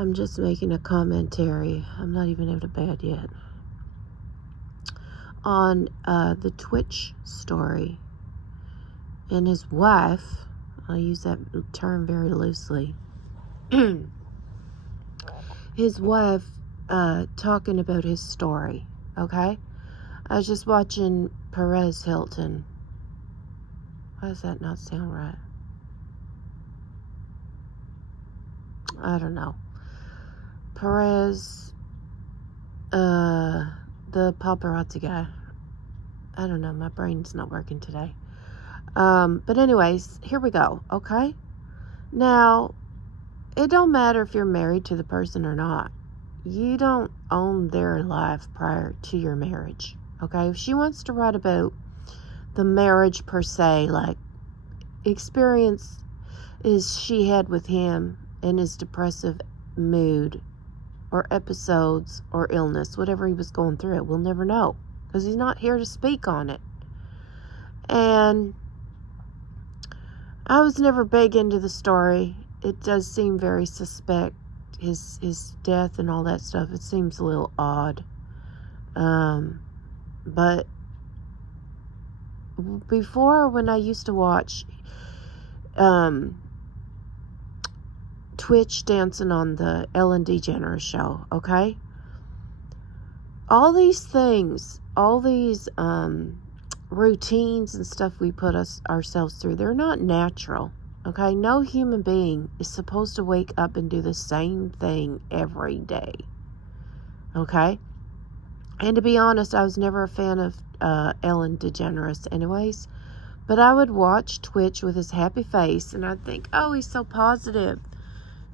I'm just making a commentary. I'm not even out of bed yet. On the Twitch story. And his wife, I'll use that term very loosely. His wife talking about his story, okay? I was just watching Perez Hilton. Why does that not sound right? I don't know. Perez, the paparazzi guy. I don't know, my brain's not working today. But anyways, here we go, okay? Now, it don't matter if you're married to the person or not. You don't own their life prior to your marriage, okay? If she wants to write about the marriage per se, like experience is she had with him in his depressive mood or episodes or illness, whatever he was going through, we'll never know because he's not here to speak on it. And I was never big into the story. It does seem very suspect, his death and all that stuff. It seems a little odd. But before, when I used to watch Twitch dancing on the Ellen DeGeneres show, okay? All these things, all these routines and stuff we put ourselves through, they're not natural, okay? No human being is supposed to wake up and do the same thing every day, okay? And to be honest, I was never a fan of Ellen DeGeneres anyways, but I would watch Twitch with his happy face, and I'd think, oh, he's so positive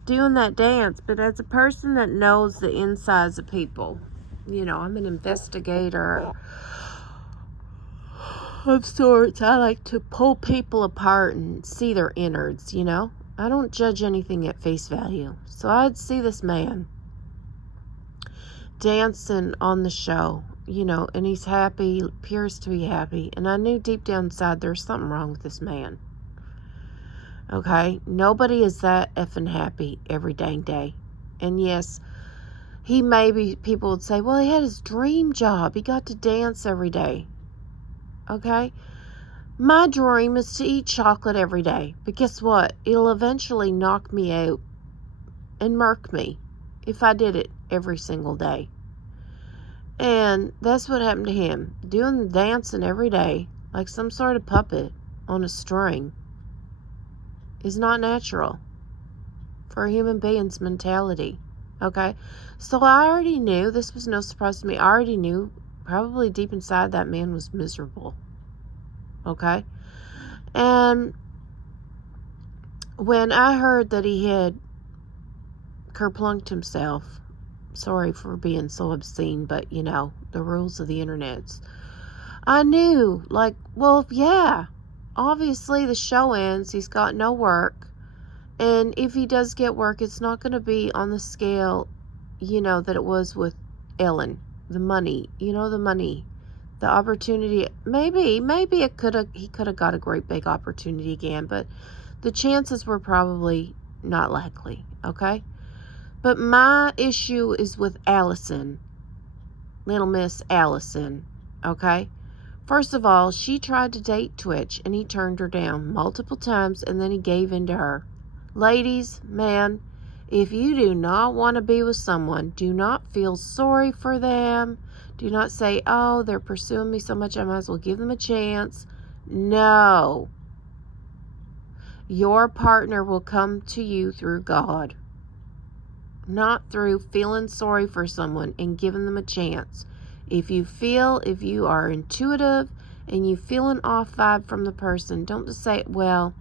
doing that dance. But as a person that knows the insides of people, you know, I'm an investigator of sorts. I like to pull people apart and see their innards, you know. I don't judge anything at face value. So I'd see this man dancing on the show, you know, and he's happy, appears to be happy. And I knew deep down inside there's something wrong with this man. Okay? Nobody is that effing happy every dang day. And yes, people would say, well, he had his dream job. He got to dance every day. Okay? My dream is to eat chocolate every day. But guess what? It'll eventually knock me out and murk me if I did it every single day. And that's what happened to him. Doing dancing every day like some sort of puppet on a string is not natural for a human being's mentality. Okay? So I already knew, this was no surprise to me, I already knew probably deep inside that man was miserable. Okay? And when I heard that he had kerplunked himself, sorry for being so obscene, but you know, the rules of the internets, I knew, like, well, yeah, obviously the show ends, he's got no work, and if he does get work, it's not going to be on the scale, you know, that it was with Ellen. The money, you know, the opportunity, maybe he could have got a great big opportunity again, but the chances were probably not likely, okay? But my issue is with Allison, little Miss Allison, okay? First of all, she tried to date Twitch, and he turned her down multiple times, and then he gave in to her. Ladies, man, if you do not want to be with someone, do not feel sorry for them. Do not say, oh, they're pursuing me so much, I might as well give them a chance. No. Your partner will come to you through God, not through feeling sorry for someone and giving them a chance. If you are intuitive and you feel an off vibe from the person, don't just say, well,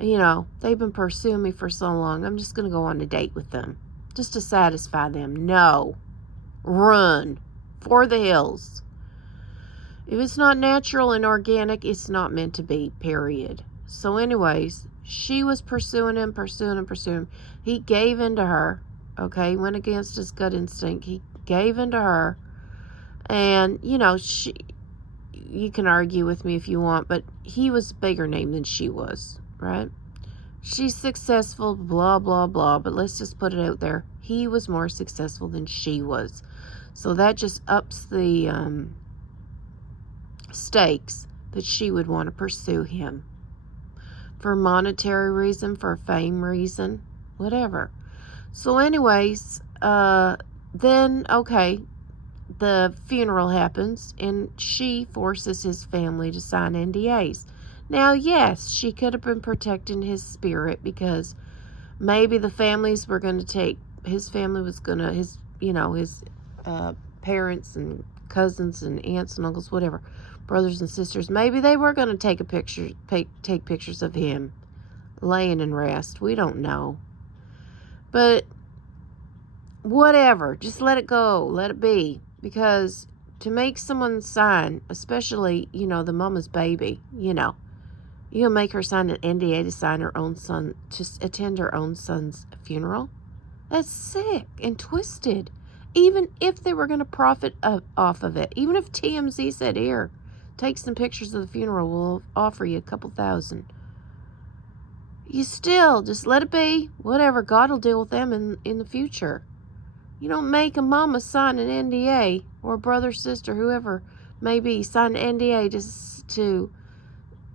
you know, they've been pursuing me for so long, I'm just going to go on a date with them just to satisfy them. No. Run for the hills. If it's not natural and organic, it's not meant to be, period. So anyways, she was pursuing him. He gave in to her. Okay, went against his gut instinct. He gave in to her. And, you know, you can argue with me if you want, but he was a bigger name than she was, right? She's successful, blah, blah, blah. But let's just put it out there. He was more successful than she was. So that just ups the stakes that she would want to pursue him. For monetary reason, for fame reason, whatever. So anyways, then, okay, the funeral happens, and she forces his family to sign NDAs. Now, yes, she could have been protecting his spirit, because maybe the families were going to take, his family was going to, his parents and cousins and aunts and uncles, whatever, brothers and sisters, maybe they were going to take take pictures of him laying in rest. We don't know. But whatever, just let it go, let it be. Because to make someone sign, especially, the mama's baby, you make her sign an NDA to sign her own son, to attend her own son's funeral? That's sick and twisted. Even if they were going to profit off of it, even if TMZ said, here, take some pictures of the funeral, we'll offer you a couple $1,000. You still, just let it be. Whatever, God will deal with them in the future. You don't make a mama sign an NDA, or a brother, sister, whoever may be, sign an NDA to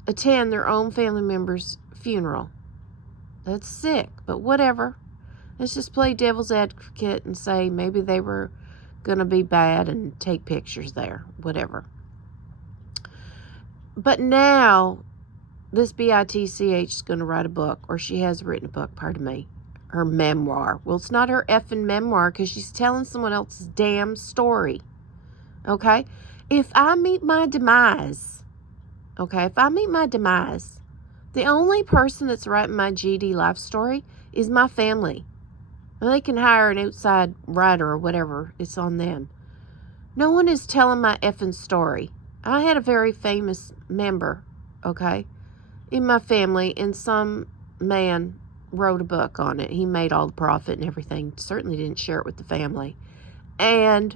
attend their own family member's funeral. That's sick, but whatever. Let's just play devil's advocate and say maybe they were going to be bad and take pictures there, whatever. But now, this Bitch is going to write a book, or she has written a book, pardon me. Her memoir. Well, it's not her effing memoir, because she's telling someone else's damn story. Okay? If I meet my demise, the only person that's writing my GD life story is my family. And they can hire an outside writer or whatever. It's on them. No one is telling my effing story. I had a very famous member, in my family, and some man wrote a book on it. He made all the profit and everything. Certainly didn't share it with the family. And,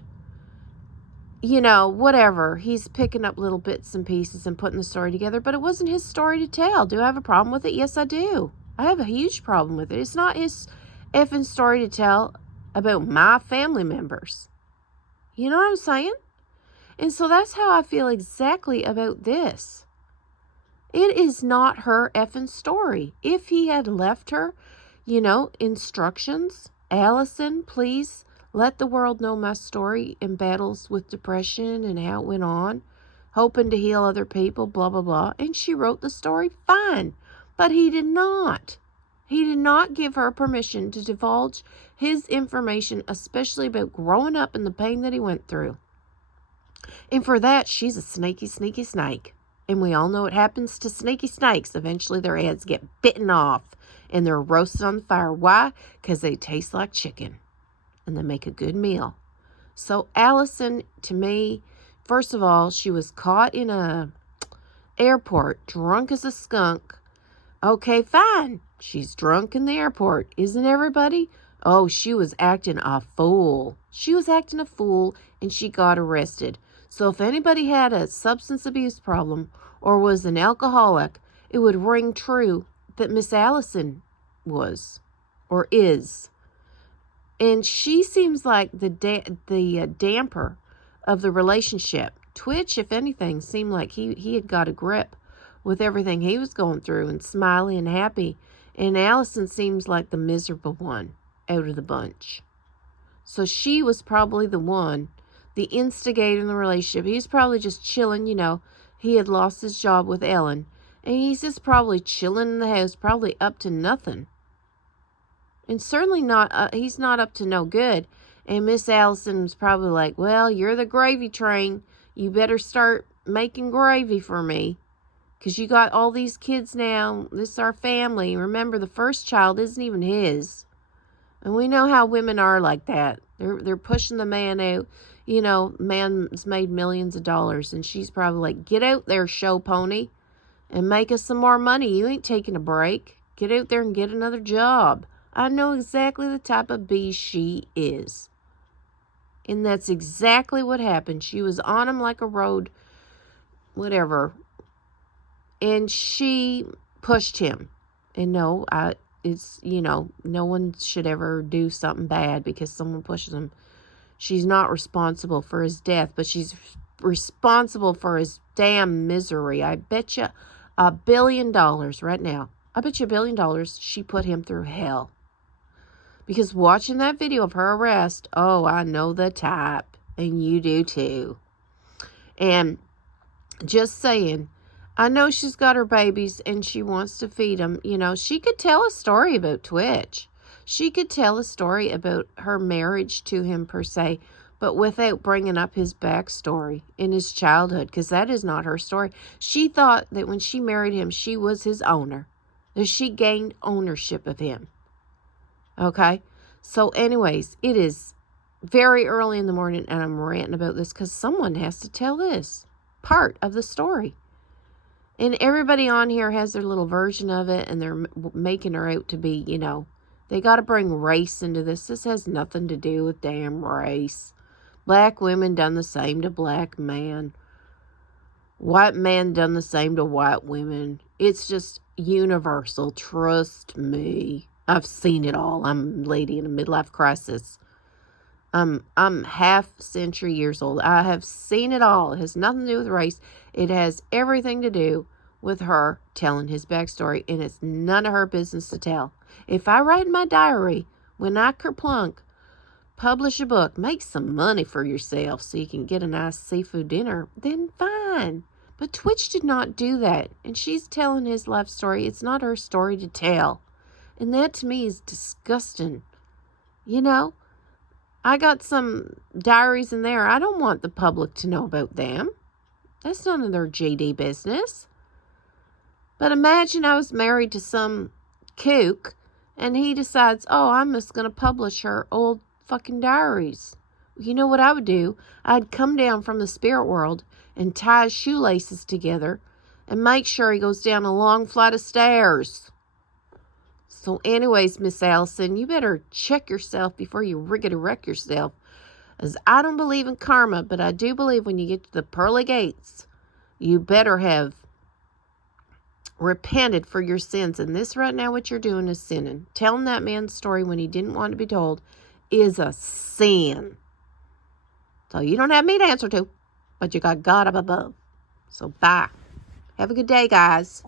whatever. He's picking up little bits and pieces and putting the story together, but it wasn't his story to tell. Do I have a problem with it? Yes, I do. I have a huge problem with it. It's not his effing story to tell about my family members. You know what I'm saying? And so that's how I feel exactly about this. It is not her effing story. If he had left her, instructions, Allison, please let the world know my story and battles with depression and how it went on, hoping to heal other people, blah, blah, blah. And she wrote the story, fine. But he did not. He did not give her permission to divulge his information, especially about growing up and the pain that he went through. And for that, she's a sneaky, sneaky snake. And we all know what happens to sneaky snakes. Eventually their heads get bitten off and they're roasted on the fire. Why? Because they taste like chicken and they make a good meal. So Allison, to me, first of all, she was caught in a airport, drunk as a skunk. Okay, fine. She's drunk in the airport. Isn't everybody? Oh, she was acting a fool. She was acting a fool and she got arrested. So if anybody had a substance abuse problem or was an alcoholic, it would ring true that Miss Allison was or is. And she seems like the damper of the relationship. Twitch, if anything, seemed like he had got a grip with everything he was going through and smiley and happy. And Allison seems like the miserable one out of the bunch. So she was probably the one, the instigator in the relationship. He was probably just chilling, He had lost his job with Ellen. And he's just probably chilling in the house, probably up to nothing. And certainly not, he's not up to no good. And Miss Allison was probably like, well, you're the gravy train. You better start making gravy for me. Because you got all these kids now. This is our family. Remember, the first child isn't even his. And we know how women are like that. They're pushing the man out. Man's made millions of dollars. And she's probably like, get out there, show pony. And make us some more money. You ain't taking a break. Get out there and get another job. I know exactly the type of bee she is. And that's exactly what happened. She was on him like a road, whatever. And she pushed him. And no, it's, no one should ever do something bad because someone pushes him. She's not responsible for his death, but she's responsible for his damn misery. I bet you $1 billion right now. I bet you $1 billion she put him through hell. Because watching that video of her arrest, oh, I know the type. And you do too. And just saying, I know she's got her babies and she wants to feed them. She could tell a story about Twitch. She could tell a story about her marriage to him per se, but without bringing up his backstory in his childhood, because that is not her story. She thought that when she married him, she was his owner, that she gained ownership of him. Okay? So anyways, it is very early in the morning and I'm ranting about this because someone has to tell this part of the story. And everybody on here has their little version of it, and they're making her out to be, they got to bring race into this. This has nothing to do with damn race. Black women done the same to black men. White men done the same to white women. It's just universal. Trust me. I've seen it all. I'm a lady in a midlife crisis. I'm half century years old. I have seen it all. It has nothing to do with race. It has everything to do with her telling his backstory, and it's none of her business to tell. If I write in my diary, when I kerplunk, publish a book, make some money for yourself so you can get a nice seafood dinner, then fine. But Twitch did not do that, and she's telling his life story. It's not her story to tell. And that to me is disgusting. I got some diaries in there. I don't want the public to know about them. That's none of their GD business. But imagine I was married to some kook and he decides, oh, I'm just going to publish her old fucking diaries. You know what I would do? I'd come down from the spirit world and tie his shoelaces together and make sure he goes down a long flight of stairs. So anyways, Miss Allison, you better check yourself before you riggedy wreck yourself. As I don't believe in karma, but I do believe when you get to the pearly gates, you better have repented for your sins. And this right now, what you're doing is sinning. Telling that man's story when he didn't want to be told is a sin. So you don't have me to answer to, but you got God up above. So bye. Have a good day, guys.